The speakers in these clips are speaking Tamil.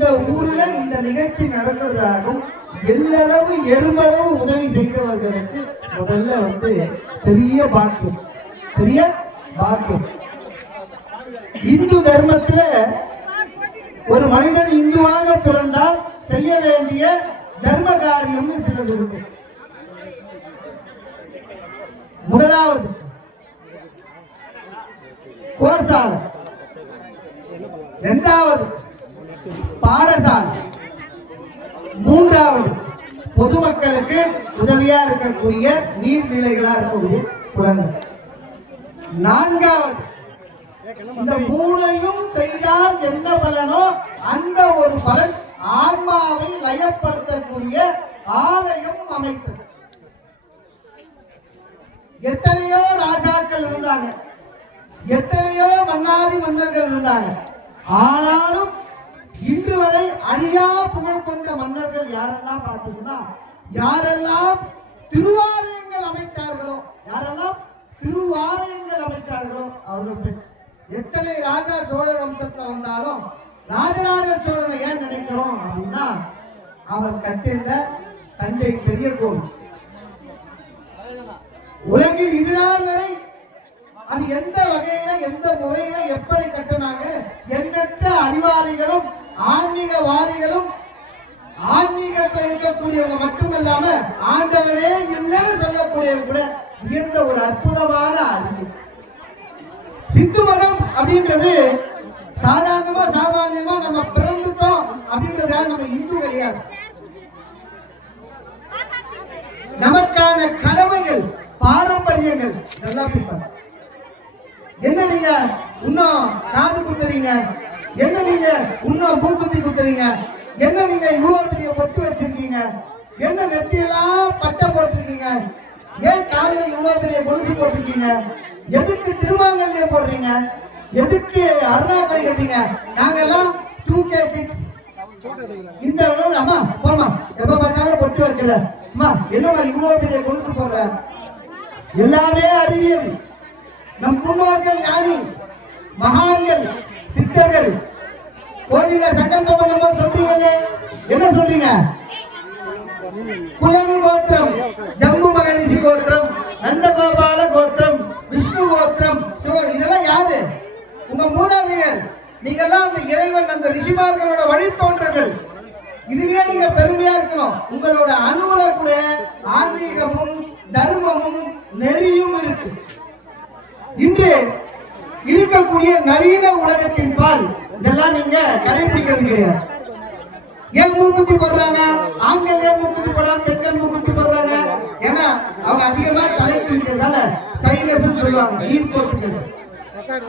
இந்த ஊர்ல இந்த நிகழ்ச்சி நடக்கிறதாகவும் எல்லளவு எருமளவு உதவி செய்தவர்களுக்கு முதல்ல பெரிய பாக்கியம், பெரிய பாக்கியம். இந்து தர்மத்துல ஒரு மனிதன் இந்துவாக பிறந்தால் செய்ய வேண்டிய தர்ம காரியம்னு சிலது இருக்கு. முதலாவது கோசாலை, இரண்டாவது பாடசாலை, மூன்றாவது பொதுமக்களுக்கு உதவியா இருக்கக்கூடிய நீர்நிலைகளா இருக்கக்கூடிய குளங்கள், நான்காவது இந்த மூணையும் செய்தால் என்ன பலனோ அந்த ஒரு பலன் ஆன்மாவை லயப்படுத்தக்கூடிய ஆலயம் அமைத்தது. எத்தனையோ ராஜாக்கள் இருந்தாங்க, எத்தனையோ மன்னாதி மன்னர்கள் இருந்தாங்க. ஆனாலும் இன்று வரை அழியா புகழ் கொண்ட மன்னர்கள் யாரெல்லாம் பார்த்தீங்கன்னா, யாரெல்லாம் திருவாலயங்கள் அமைத்தார்களோ, யாரெல்லாம் திருவாலயங்கள் அமைத்தார்களோ அவர்கள். எத்தனை ராஜா சோழ வம்சத்துல வந்தாலும் ராஜராஜ சோழனை ஏன் நினைக்கிறோம் அப்படின்னா, அவர் கட்டியிருந்த தஞ்சை பெரிய கோவில் உலகில் இதுநாள் வரை அது எந்த வகையில எந்த முறையில எப்படி கட்டினாங்க, எண்ணற்ற அறிவாளிகளும் ஆன்மீகவாதிகளும் ஆன்மீகத்தில் இருக்கக்கூடியவங்க மட்டுமல்லாம ஆண்டவனே இல்லைன்னு சொல்லக்கூடியவங்க கூட வியந்த ஒரு அற்புதமான அறிவு. இந்து மதம் அப்படின்றது சாதாரணமா நம்ம பிறந்துட்டோம் அப்படின்றத நம்ம இந்து கிடையாது. நமக்கான கடமைகள், பாரம்பரியங்கள் இதெல்லாம் என்ன நீங்க இன்னும் காது குத்துறீங்க, என்ன நீங்க இன்னும் மூக்குத்தி குத்துறீங்க, என்ன நீங்க இவ்வளவு பெரிய பொட்டு வச்சிருக்கீங்க, என்ன நெத்தியெல்லாம் பட்டை போட்டிருக்கீங்க, ஏன் காலையில் இவ்வளவு பெரிய கொலுசு போட்டிருக்கீங்க, எதுக்கு திருமாங்கல்யம் போடுறீங்க, எதுக்கு அருணாக்கடை கட்டீங்க? நாங்கெல்லாம் 2K கிட்ஸ். இந்த அம்மா போமா எப்ப பார்த்தாலும் பொட்டு வைக்கிற அம்மா என்னமா இவ்வளவு பெரிய கொலுசு போடுற? எல்லாமே அறிவியல். நம் முன்னோர்கள் ஞானி மகான்கள் சித்தர்கள் கோவில சங்கல்பம் பண்ணும்போது சொல்றீங்களே, என்ன சொல்றீங்க? குலம் கோத்திரம், ஜம்பு மகரிஷி கோத்திரம், நந்தகோபால கோத்திரம், விஷ்ணு கோத்திரம், இதெல்லாம் யாரு? உங்க மூதாதையர். நீங்க எல்லாம் அந்த இறைவன் அந்த ரிஷிமார்களோட வழித்தோன்றர்கள். இதுலயே நீங்க பெருமையா இருக்கணும். உங்களோட அணுகுல கூட ஆன்மீகமும் தர்மமும் நெறியும் இருக்கு. இன்று இருக்கக்கூடிய நவீன உலகத்தின் பால் இதெல்லாம் நீங்க கடைபிடிக்கிறது கிடையாது. ஏன் மூக்குத்தி போடுறாங்க? ஆண்கள் ஏன் மூக்குத்தி போடாம பெண்கள் மூக்குத்தி போடுறாங்க? ஏன்னா அவங்க அதிகமா தலை குளிக்கிறதால சைனஸ் சொல்லுவாங்க, நீர் போட்டுக்கிறது.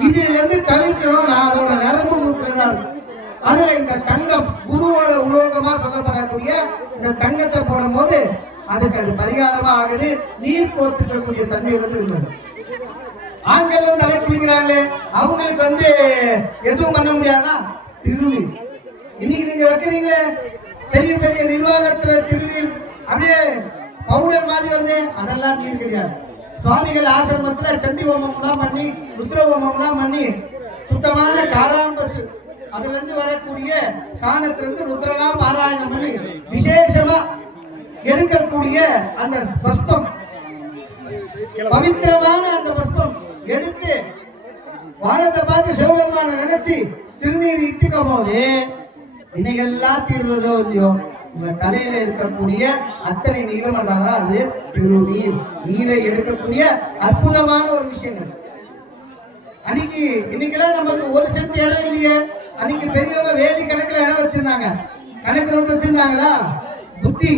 இதுல இருந்து தவிர்க்கணும். நான் அதோட நரம்பு மூக்குறதா இருக்கும். அதுல இந்த தங்கம் குருவோட உலோகமா சொல்லப்படக்கூடிய இந்த தங்கத்தை போடும் போது அதுக்கு அது பரிகாரமா ஆகுது. நீர் கோத்துக்கக்கூடிய தன்மையிலிருந்து இல்லை. ஆண்கள் தலை குளிக்கிறாங்களே, அவங்களுக்கு எதுவும் பண்ண முடியாதா? திருநீர் இன்னைக்கு நீங்க வைக்கிறீங்களே, பெரிய பெரிய நிர்வாகத்துல திருநீர் அப்படியே பவுடர் மாதிரி வருது, அதெல்லாம் நீர் கிடையாது. சுவாமிகள் ஆசிரமத்துல சண்டி ஹோமம் எல்லாம் பண்ணி, ருத்ர ஹோமம் எல்லாம் பண்ணி, சுத்தமான காராம்பசு அதுல இருந்து வரக்கூடிய சாணத்துல இருந்து ருத்ரலாம் பாராயணம் பண்ணி விசேஷமா எடுக்கக்கூடிய அந்த பஸ்பம், பவித்திரமான அந்த பஸ்பம் எடுத்து வானத்தை பார்த்து சிவபெருமான நினைச்சு திருநீர் இட்டுக்கும் போது இன்னைக்கெல்லாம் தீர்றதோ இல்லையோ, உங்க தலையில இருக்கக்கூடிய அத்தனை நீளம் அது திருநீர். நீரை எடுக்கக்கூடிய அற்புதமான ஒரு விஷயங்கள். இன்னைக்கெல்லாம் நமக்கு ஒரு சென்ட் இடம் இல்லையே. அன்னைக்கு பெரியவங்க வேலி கணக்குல இடம் வச்சிருந்தாங்க. கணக்கு நோட்டு வச்சிருந்தாங்களா? புத்தி.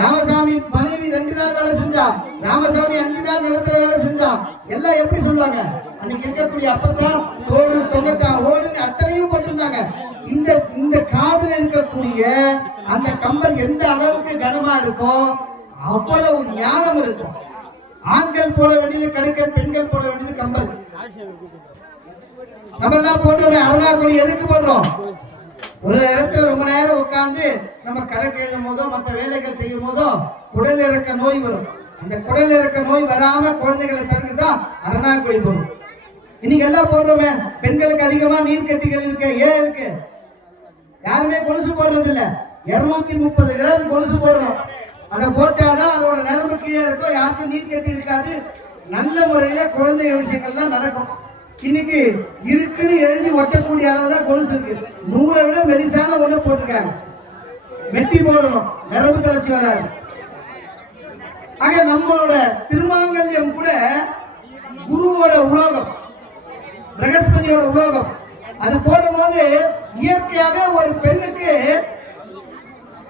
ராமசாமி மனைவி 2 நாள் வேலை செஞ்சான், ராமசாமி 5 நாள் நிலத்துல வேலை செஞ்சான். எல்லாம் எப்படி சொல்லுவாங்க? அன்னைக்கு இருக்கக்கூடிய அப்பத்தான் தோடு தொங்கத்தான் ஓடுன்னு அத்தனையும் போட்டிருந்தாங்க. இந்த காதுல இருக்கக்கூடிய அந்த கம்பல் எந்த அளவுக்கு கனமா இருக்கோ அவ்வளவு ஞானம் இருக்கும். ஆண்கள் போட வேண்டியது கடுக்கல், பெண்கள் போட வேண்டியது கம்பல். நம்ம எல்லாம் போடுறோம். அருணாக்குடி எதுக்கு போடுறோம்? ஒரு இடத்துல ரொம்ப நேரம் உட்கார்ந்து நம்ம கணக்கு எழுதும் போதோ மற்ற வேலைகள் செய்யும் போதோ குடல் இறக்க நோய் வரும். அந்த குடல் இறக்க நோய் வராம குழந்தைகளை தடுக்கதான் அருணாக்குடி போடும். இன்னைக்கு எல்லாம் போடுறோமே. பெண்களுக்கு அதிகமா நீர் கட்டிகள் இருக்கு. ஏன் இருக்கு? யாருமே கொலுசு போடுறது இல்ல. 230 கிராம் கொலுசு போடணும். அதை போட்டாதான் அதோட நரம்பு கீழே இருக்கும், யாருக்கும் நீர் கட்டி இருக்காது, நல்ல முறையில குழந்தை விஷயங்கள்லாம் நடக்கும். இன்னைக்கு இருக்குன்னு எழுதி ஒட்டக்கூடிய அளவுதான் கொலுசு இருக்கு. நூலை விட மெலிசான ஒண்ணு போட்டிருக்காங்க. வெட்டி போடணும், நரம்பு தளர்ச்சி வராது. ஆக நம்மளோட திருமாங்கல்யம் கூட குருவோட உலோகம், பிரகஸ்பதியோட உலோகம். அது போடும் போது இயற்கையாவே ஒரு பெண்ணுக்கு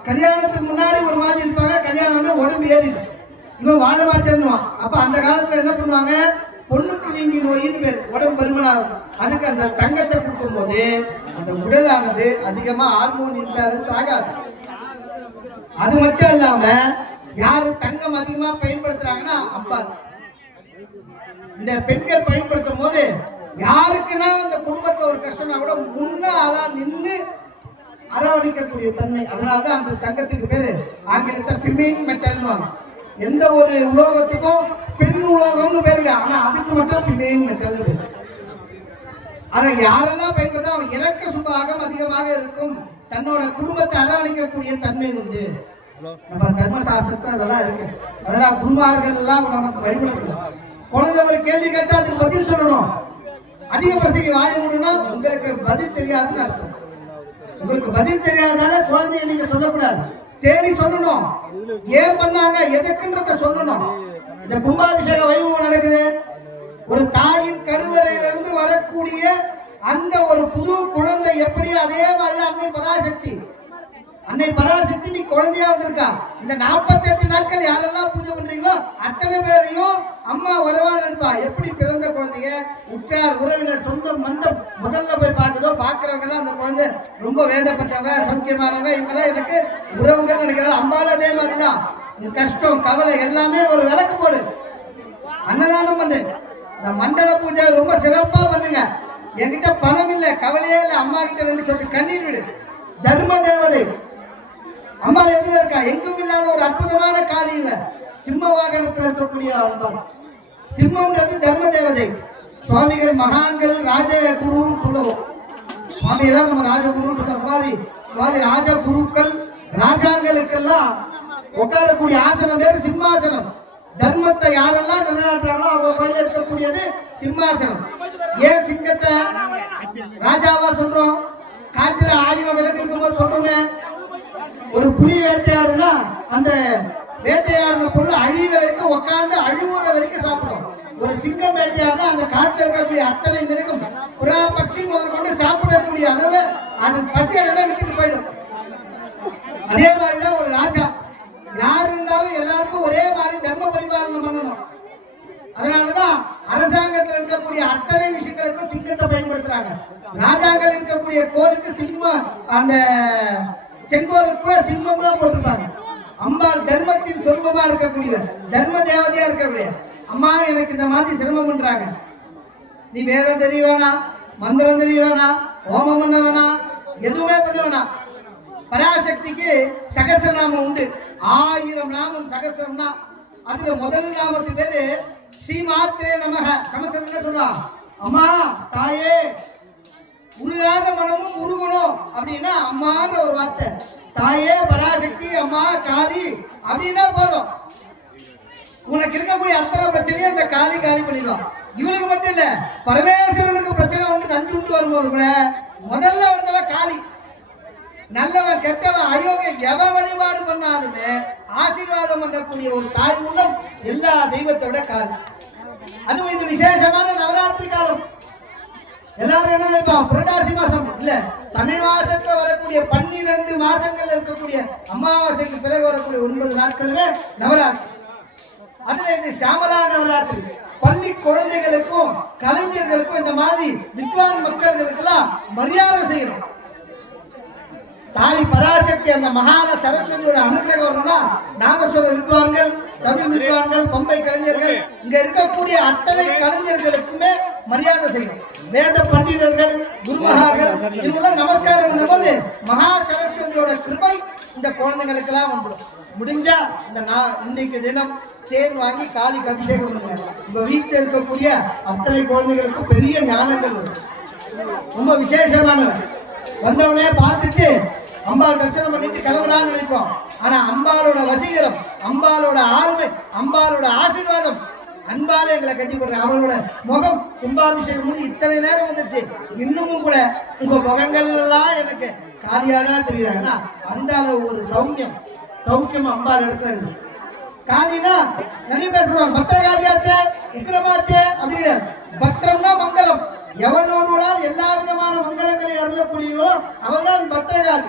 கல்யாணத்துக்கு முன்னாடி ஒரு மாதிரி இருப்பாங்க, கல்யாணம் உடம்பு ஏறிடும், இவன் வாழ மாட்டேன்னுவான். அப்ப அந்த காலத்துல என்ன பண்ணுவாங்க, பொண்ணுக்கு வீங்கி நோயின்னு பேர், உடம்பு பருமனாகும். அதுக்கு அந்த தங்கத்தை கொடுக்கும் போது அந்த உடலானது அதிகமா ஹார்மோன் இம்பேலன்ஸ் ஆகாது. அது மட்டும் இல்லாம யாரு தங்கம் அதிகமா பயன்படுத்துறாங்கன்னா அம்பாள். இந்த பெண்கள் பயன்படுத்தும் போது யாருக்குன்னா அந்த குடும்பத்தை ஒரு கஷ்டம்னா கூட முன்னாலா நின்று அரவணைக்கக்கூடிய தன்மை. அதனாலதான் அந்த தங்கத்துக்கு பேரு ஆங்கிலத்தை ஃபிமேல் மெட்டல்னு. எந்த ஒரு உலோகத்துக்கும் பெண் உலோகம்னு பேரு, ஆனா அதுக்கு மட்டும் ஃபிமேல் மெட்டல்னு பேரு. ஆனா யாரெல்லாம் பயன்படுத்த அவன் இறக்க சுபாகம் அதிகமாக இருக்கும், தன்னோட குடும்பத்தை அரவணைக்கக்கூடிய தன்மை உண்டு. நம்ம தர்மசாஸ்திரத்தை அதெல்லாம் இருக்கு. அதெல்லாம் குருமார்கள் எல்லாம் நமக்கு வழிபடணும். குழந்தை ஒரு கேள்வி கேட்டா அதுக்கு பதில் சொல்லணும். அதிக பிரசங்கி வாய முடியும்னா உங்களுக்கு பதில் தெரியாதுன்னு அர்த்தம். உங்களுக்கு பதில் தெரியாதால குழந்தைய நீங்க சொல்லக்கூடாது, தேடி சொல்லணும். ஏன் பண்ணாங்க எதுக்குன்றத சொல்லணும். இந்த கும்பாபிஷேக வைபவம் நடக்குது, ஒரு தாயின் கருவறையிலிருந்து வரக்கூடிய அந்த ஒரு புது குழந்தை எப்படி, அதே மாதிரி அன்னை பராசக்தி நீ குழந்தையா வந்திருக்கா. இந்த 48 நாட்கள் யாரெல்லாம் பூஜை பண்றீங்களோ அத்தனை பேரையும் அம்மா வரவான்னு இருப்பா. எப்படி பிறந்த குழந்தைய உற்றார் உறவினர் சொந்தம் மந்தம் முதல்ல போய் பார்க்குதோ, பார்க்கறவங்க எல்லாம் அந்த குழந்தை ரொம்ப வேண்டப்பட்டவங்க சௌக்கியமானவங்க, இவங்கெல்லாம் எனக்கு உறவுகள் நினைக்கிறாங்க. அம்பாலும் அதே மாதிரிதான். கஷ்டம் கவலை எல்லாமே ஒரு விளக்கு போடு, அன்னதானம் பண்ணு, இந்த மண்டல பூஜை ரொம்ப சிறப்பா பண்ணுங்க. என்கிட்ட பணம் இல்லை, கவலையே இல்லை, அம்மா கிட்ட 2 சொட்டு கண்ணீர் விடு. தர்ம தேவதை அம்மா எதுல இருக்கா, எங்கும் இல்லாத ஒரு அற்புதமான காளி. சிம்ம வாகனத்தில் இருக்கக்கூடிய அம்பாள். சிம்மம்ன்றது தர்ம தேவதை. சுவாமிகள் மகான்கள் ராஜகுரு சொல்லுவோம். சுவாமியெல்லாம் நம்ம ராஜகுரு சொல்ற மாதிரி ராஜகுருக்கள் ராஜாங்களுக்கெல்லாம் உட்காரக்கூடிய ஆசனம் பேரு சிம்மாசனம். தர்மத்தை யாரெல்லாம் நிலைநாட்டுறாங்களோ அவங்க கோயில இருக்கக்கூடியது சிம்மாசனம். ஏன் சிங்கத்தை ராஜாவா சொல்றோம்? காட்டுல 1000 விலங்கு இருக்கும்போது சொல்றோமே. ஒரு புலி வேட்டையாடுனா அந்த வேட்டையாடுற பொருள் அழிகிற வரைக்கும் உட்கார்ந்து அழிவுற வரைக்கும் சாப்பிடும். ஒரு சிங்கம் வேட்டையாடுனா அந்த காட்டுல இருக்கக்கூடிய அத்தனை மிருகம் புறா பட்சி முதல் கொண்டு சாப்பிடக்கூடிய அளவுல அது பசியெல்லாம் விட்டுட்டு போயிடும். அதே மாதிரிதான் ஒரு ராஜா யார் இருந்தாலும் எல்லாருக்கும் ஒரே மாதிரி தர்ம பரிபாலனை பண்ணணும். அதனாலதான் அரசாங்கத்தில் இருக்கக்கூடிய அத்தனை விஷயங்களுக்கும் சிங்கத்தை பயன்படுத்துறாங்க. ராஜாக்கள் இருக்கக்கூடிய கோலுக்கு சிம்மம், அந்த செங்கோலுக்கு கூட சிம்மம் தான் போட்டிருப்பாங்க. அம்பாள் தர்மத்தின் சொரூபமா இருக்கக்கூடிய தர்ம தேவதையா இருக்கக்கூடிய அம்மா எனக்கு இந்த மாதிரி சிரமம் பண்றாங்க, நீ வேதம் தெரிய வேணாம், மந்திரம் தெரிய வேணாம், ஹோமம் பண்ண வேணாம், எதுவுமே பண்ண வேணாம். பராசக்திக்கு சகசரநாமம் உண்டு. 1000 நாமம் சகசரம்னா அதுல முதல் நாமத்து பேரு ஸ்ரீமாத்ரே நமக. சமஸ்கிருதத்துல சொல்லலாம், அம்மா தாயே உருகாத மனமும் உருகணும் அப்படின்னா அம்மான்ற ஒரு வார்த்தை. தாயே பராசக்தி அம்மா காளி அப்படின்னா போதும், உனக்கு இருக்கக்கூடிய அத்தனை பிரச்சனையும் அந்த காளி பண்ணிடுவான். இவனுக்கு மட்டும் இல்ல, பரமேஸ்வரனுக்கு பிரச்சனை உண்டு. நன்றி உண்டு வரும்போது கூட முதல்ல வந்தவன் காளி. நல்லவன் கெட்டவன் அயோக்கிய எவன் வழிபாடு பண்ணாலுமே ஆசீர்வாதம் பண்ணக்கூடிய ஒரு தாய் உள்ளம் எல்லா தெய்வத்தை விட காளி. அதுவும் இது விசேஷமான நவராத்திரி காலம். எல்லாரும் என்ன நினைப்பான், புரட்டாசி மாசம் இல்ல, தமிழ் மாசத்துல வரக்கூடிய 12 மாசங்கள் இருக்கக்கூடிய அமாவாசைக்கு பிறகு வரக்கூடிய 9 நாட்களுமே நவராத்திரி. அதுல இது சியாமலா நவராத்திரி. பள்ளி குழந்தைகளுக்கும் கலைஞர்களுக்கும் இந்த மாதிரி வித்வான் மக்களுக்கு எல்லாம் மரியாதை செய்யணும். தாய் பராசக்தி அந்த மகால சரஸ்வதியோட அனுகிரகம் வரணும்னா நாகஸ்வர வித்வான்கள், தமிழ் வித்வான்கள், பம்பை கலைஞர்கள், இங்க இருக்கக்கூடிய அத்தனை கலைஞர்களுக்குமே மரியாதை செய்யணும். வேத பண்டிதர்கள், குருமகார்கள் இவங்கெல்லாம் நமஸ்காரம் பண்ணும்போது மகா சரஸ்வதியோட கிருபை இந்த குழந்தைங்களுக்கு எல்லாம் வந்துடும். முடிஞ்சா இந்த இன்னைக்கு தினம் தேன் வாங்கி காளிக்கு அபிஷேகம் பண்ணுங்க. உங்க வீட்டில் இருக்கக்கூடிய அத்தனை குழந்தைகளுக்கும் பெரிய ஞானங்கள் வரும். ரொம்ப விசேஷமானவர். வந்தவனே பார்த்துட்டு அம்பாள் தரிசனம் பண்ணிட்டு கிளம்பலாம்னு நினைப்போம். ஆனா அம்பாளோட வசீகரம், அம்பாளோட ஆளுமை, அம்பாளோட ஆசீர்வாதம், அன்பாலே எங்களை கட்டி போடுற அவளோட முகம் கும்பாபிஷேகம் முடிஞ்சு இத்தனை நேரம் வந்துச்சு. இன்னமும் கூட உங்க முகங்கள் எல்லாம் எனக்கு காலியாதான் தெரியுறாங்கன்னா அந்த அளவு ஒரு சௌக்கியம் அம்பாள் இடத்துல இருக்கு. காலினா நிறைய பேர் சொல்லுவாங்க பத்திரகாளியாச்சே உக்கிரமாச்சே அப்படி கிடையாது. பத்திரம்னா மங்களம். எவன் ஒருவரால் எல்லா விதமான மங்களங்களை அருளக்கூடியவோ அவள் தான் பத்திரகாளி.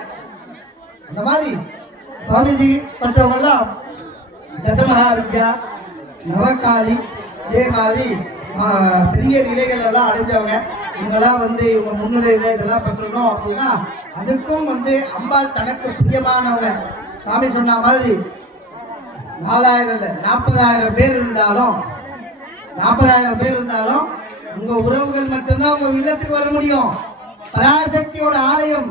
அந்த மாதிரி சுவாமிஜி மற்றவங்கெல்லாம் தசமகா வித்யா, நவகாளி, இதே மாதிரி பெரிய நிலைகள் எல்லாம் அடைஞ்சவங்க. இவங்கெல்லாம் இவங்க முன்னிலையில இதெல்லாம் பெற்றணும் அப்படின்னா அதுக்கும் அம்பாள் தனக்கு பிரியமானவங்க. சாமி சொன்ன மாதிரி 4000 இல்ல 40,000 பேர் இருந்தாலும் உங்க உறவுகள் மட்டும்தான் உங்க இல்லத்துக்கு வர முடியும். பராசக்தியோட ஆலயம்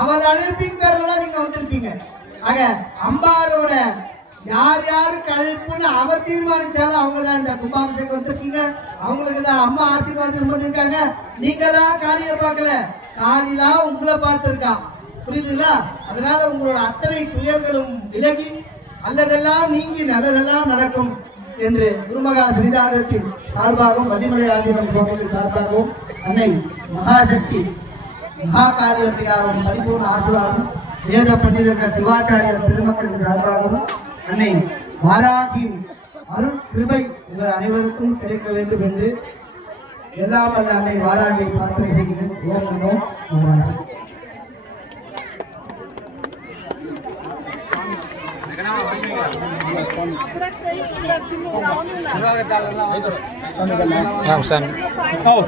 அவள் அழைப்பின் பேர்ல தான் நீங்க வந்திருக்கீங்க. ஆக அம்பாளோட யார் யாருக்கு அழைப்புன்னு அவ தீர்மானிச்சாலும் அவங்க தான் இந்த கும்பாபிஷேகம் வந்திருக்கீங்க. அவங்களுக்கு தான் அம்மா ஆசீர்வாதம் பண்ணிருக்காங்க. நீங்களாம் காளியை பார்க்கல, காளிலாம் உங்களை பார்த்திருக்கான். புரியுதுங்களா? அதனால உங்களோட அத்தனை துயர்களும் விலகி அல்லதெல்லாம் நீங்கி நல்லதெல்லாம் நடக்கும் என்று குருமகா சன்னிதானத்தின் சார்பாகவும் வள்ளிமலை ஆதீனம் கோவிலின் சார்பாகவும் அன்னை மகாசக்தி மகாகாளி அம்பிகாரும் பரிபூர்ண ஆசீர்வாதம் வேத பண்டிதர்கள் சிவாச்சாரியர் பெருமக்களின் சார்பாகவும் அன்னை வாராகியின் அருள் கிருபை உங்கள் அனைவருக்கும் கிடைக்க வேண்டும் என்று எல்லாம் வல்ல அன்னை வாராகியை பிரார்த்தனை செய்கிறேன். ஓம் நமோ வாராகி. Ramsan. Oh.